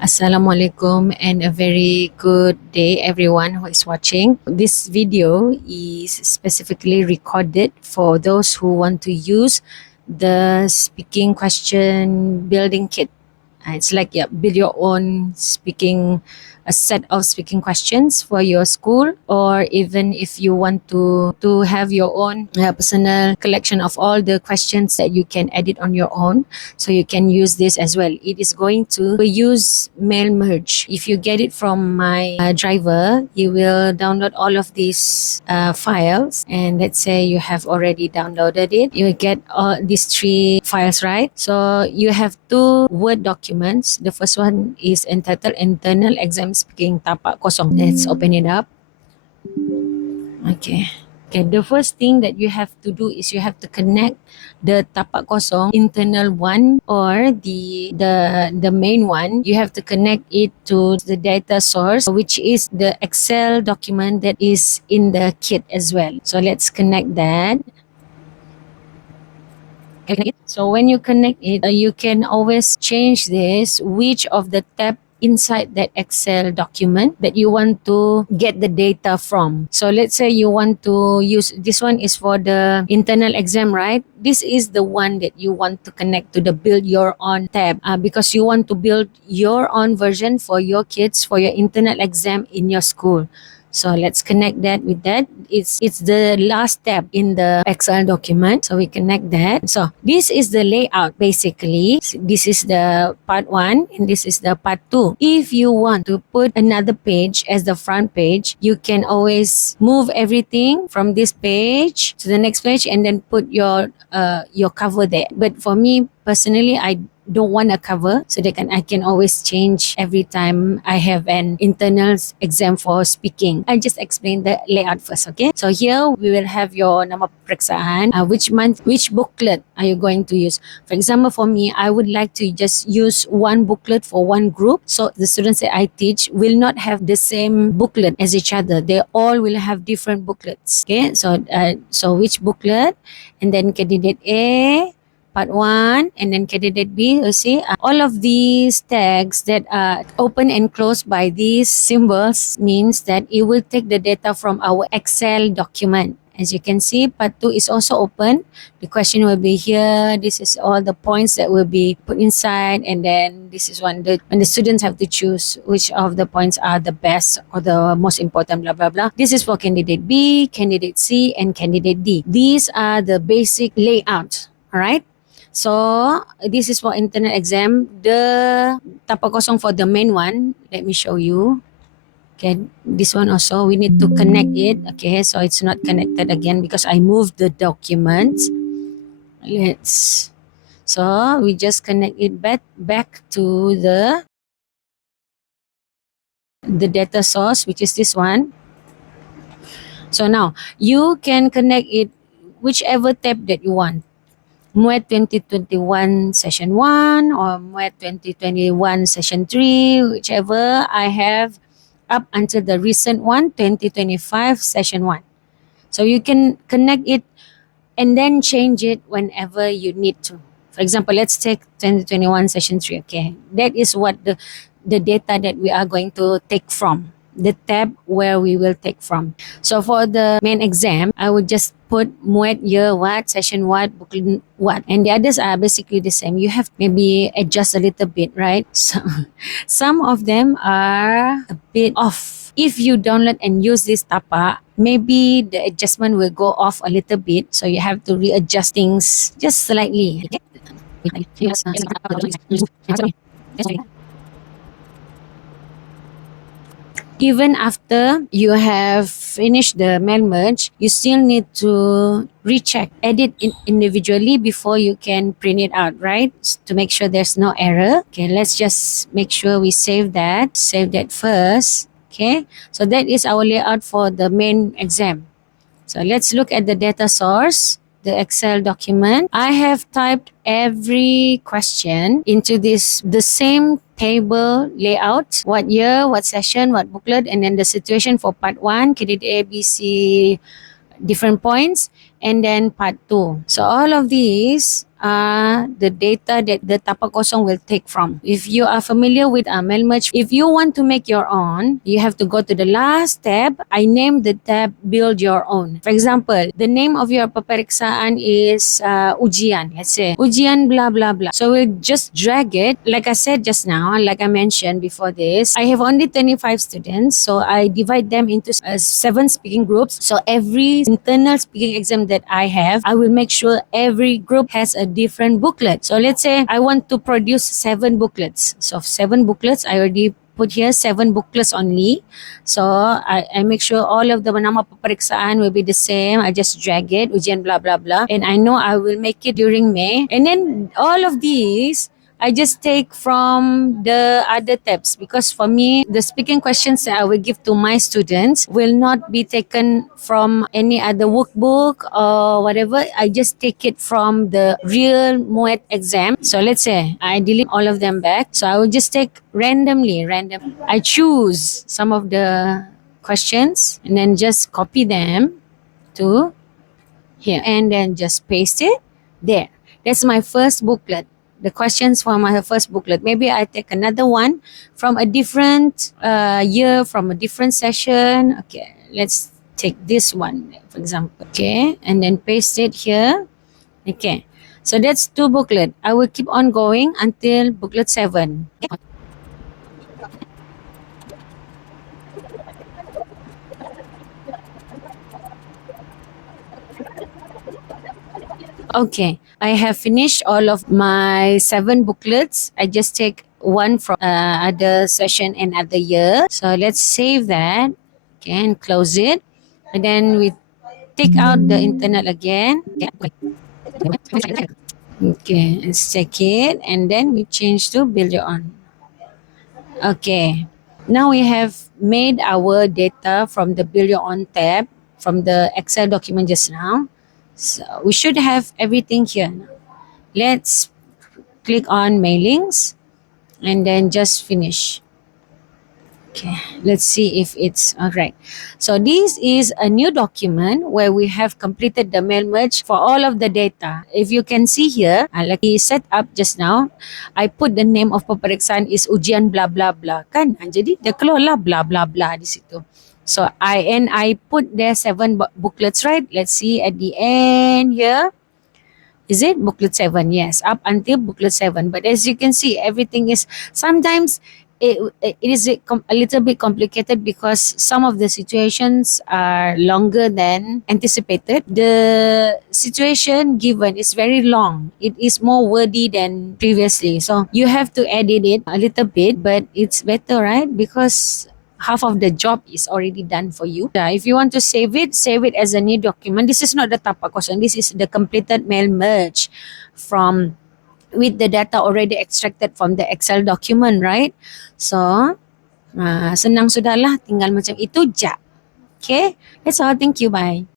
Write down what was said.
Assalamualaikum and a very good day everyone who is watching. This video is specifically recorded for those who want to use the speaking question building kit. It's like build your own speaking a set of speaking questions for your school, or even if you want to have your own personal collection of all the questions that you can edit on your own, so you can use this as well. It is going to use mail merge. If you get it from my driver, you will download all of these files, and let's say you have already downloaded it, you get all these three files, right? So you have two Word documents. The first one is entitled Internal Exam Speaking Tapak Kosong. Let's open it up. Okay, the first thing that you have to do is you have to connect the tapak kosong internal one, or the main one. You have to connect it to the data source, which is the Excel document that is in the kit as well. So let's connect that. So when you connect it, you can always change this, which of the tab inside that Excel document that you want to get the data from. So let's say you want to use, this one is for the internal exam, right? This is the one that you want to connect to the build your own tab, because you want to build your own version for your kids for your internal exam in your school. So let's connect that with that. It's the last step in the Excel document. So we connect that. So this is the layout basically. This is the part 1 and this is the part 2. If you want to put another page as the front page, you can always move everything from this page to the next page and then put your cover there. But for me personally, I don't want a cover, so that I can always change every time I have an internal exam for speaking. I just explain the layout first, okay? So here we will have your nama peperiksaan, which month, which booklet are you going to use. For example, for me, I would like to just use one booklet for one group, so the students that I teach will not have the same booklet as each other. They all will have different booklets, okay? So which booklet, and then candidate A, part 1, and then candidate B. You see, all of these tags that are open and closed by these symbols means that it will take the data from our Excel document. As you can see, part 2 is also open. The question will be here. This is all the points that will be put inside, and then this is when the students have to choose which of the points are the best or the most important, blah, blah, blah. This is for candidate B, candidate C, and candidate D. These are the basic layout, all right? So this is for internal exam. The tapak kosong for the main one, let me show you. Okay, this one also we need to connect it. Okay, so it's not connected again because I moved the documents. So we just connect it back to the data source, which is this one. So now you can connect it whichever tab that you want. MUET 2021 session 1 or MUET 2021 session 3, whichever I have up until the recent one, 2025 session 1. So you can connect it and then change it whenever you need to. For example, let's take 2021 session 3. Okay, that is what the data that we are going to take from, the tab where we will take from. So for the main exam, I would just put MUET year what, session what, booklet what, and the others are basically the same. You have maybe adjust a little bit, right? So some of them are a bit off. If you download and use this tapak, maybe the adjustment will go off a little bit, so you have to readjust things just slightly. Even after you have finished the mail merge, you still need to recheck, edit it individually before you can print it out, right? To make sure there's no error. Okay, let's just make sure we save that. Save that first. Okay, so that is our layout for the main exam. So let's look at the data source, the Excel document. I have typed every question into the same table layout. What year, what session, what booklet, and then the situation for part 1, candidate A, B, C, different points, and then part 2. So all of these the data that the tapak kosong will take from. If you are familiar with mail merge, if you want to make your own, you have to go to the last tab. I named the tab build your own. For example, the name of your paperiksaan is ujian. Let's say ujian blah blah blah. So we'll just drag it. Like I said just now, like I mentioned before this, I have only 25 students, so I divide them into 7 speaking groups. So every internal speaking exam that I have, I will make sure every group has a different booklet. So let's say I want to produce 7 booklets. So 7 booklets, I already put here 7 booklets only. So I make sure all of the nama paperiksaan will be the same. I just drag it, ujian blah blah blah. And I know I will make it during May. And then all of these, I just take from the other tabs, because for me, the speaking questions that I will give to my students will not be taken from any other workbook or whatever. I just take it from the real MOET exam. So let's say I delete all of them back. So I will just take randomly. I choose some of the questions and then just copy them to here and then just paste it there. That's my first booklet. The questions for my first booklet. Maybe I take another one from a different year, from a different session. Okay, let's take this one, for example. Okay, and then paste it here. Okay, so that's 2 booklet. I will keep on going until booklet 7. Okay, I have finished all of my 7 booklets. I just take one from other session and other year. So let's save that. Okay, and close it. And then we take out the internet again. Okay, let's check it. And then we change to build your own. Okay, now we have made our data from the build your own tab from the Excel document just now. So we should have everything here. Let's click on mailings and then just finish. Okay, let's see if it's all right. So this is a new document where we have completed the mail merge for all of the data. If you can see here, like we set up just now, I put the name of peperiksaan is ujian blah blah blah kan. Jadi dia keluarlah blah blah blah di situ. So I put there 7 booklets, right? Let's see at the end here. Is it booklet 7? Yes, up until booklet 7. But as you can see, everything is sometimes it is a little bit complicated because some of the situations are longer than anticipated. The situation given is very long. It is more wordy than previously. So you have to edit it a little bit, but it's better, right? Because half of the job is already done for you. If you want to save it as a new document. This is not the tapak kosong. This is the completed mail merge from with the data already extracted from the Excel document, right? So, senang sudahlah. Tinggal macam itu je. Okay? That's all. Thank you. Bye.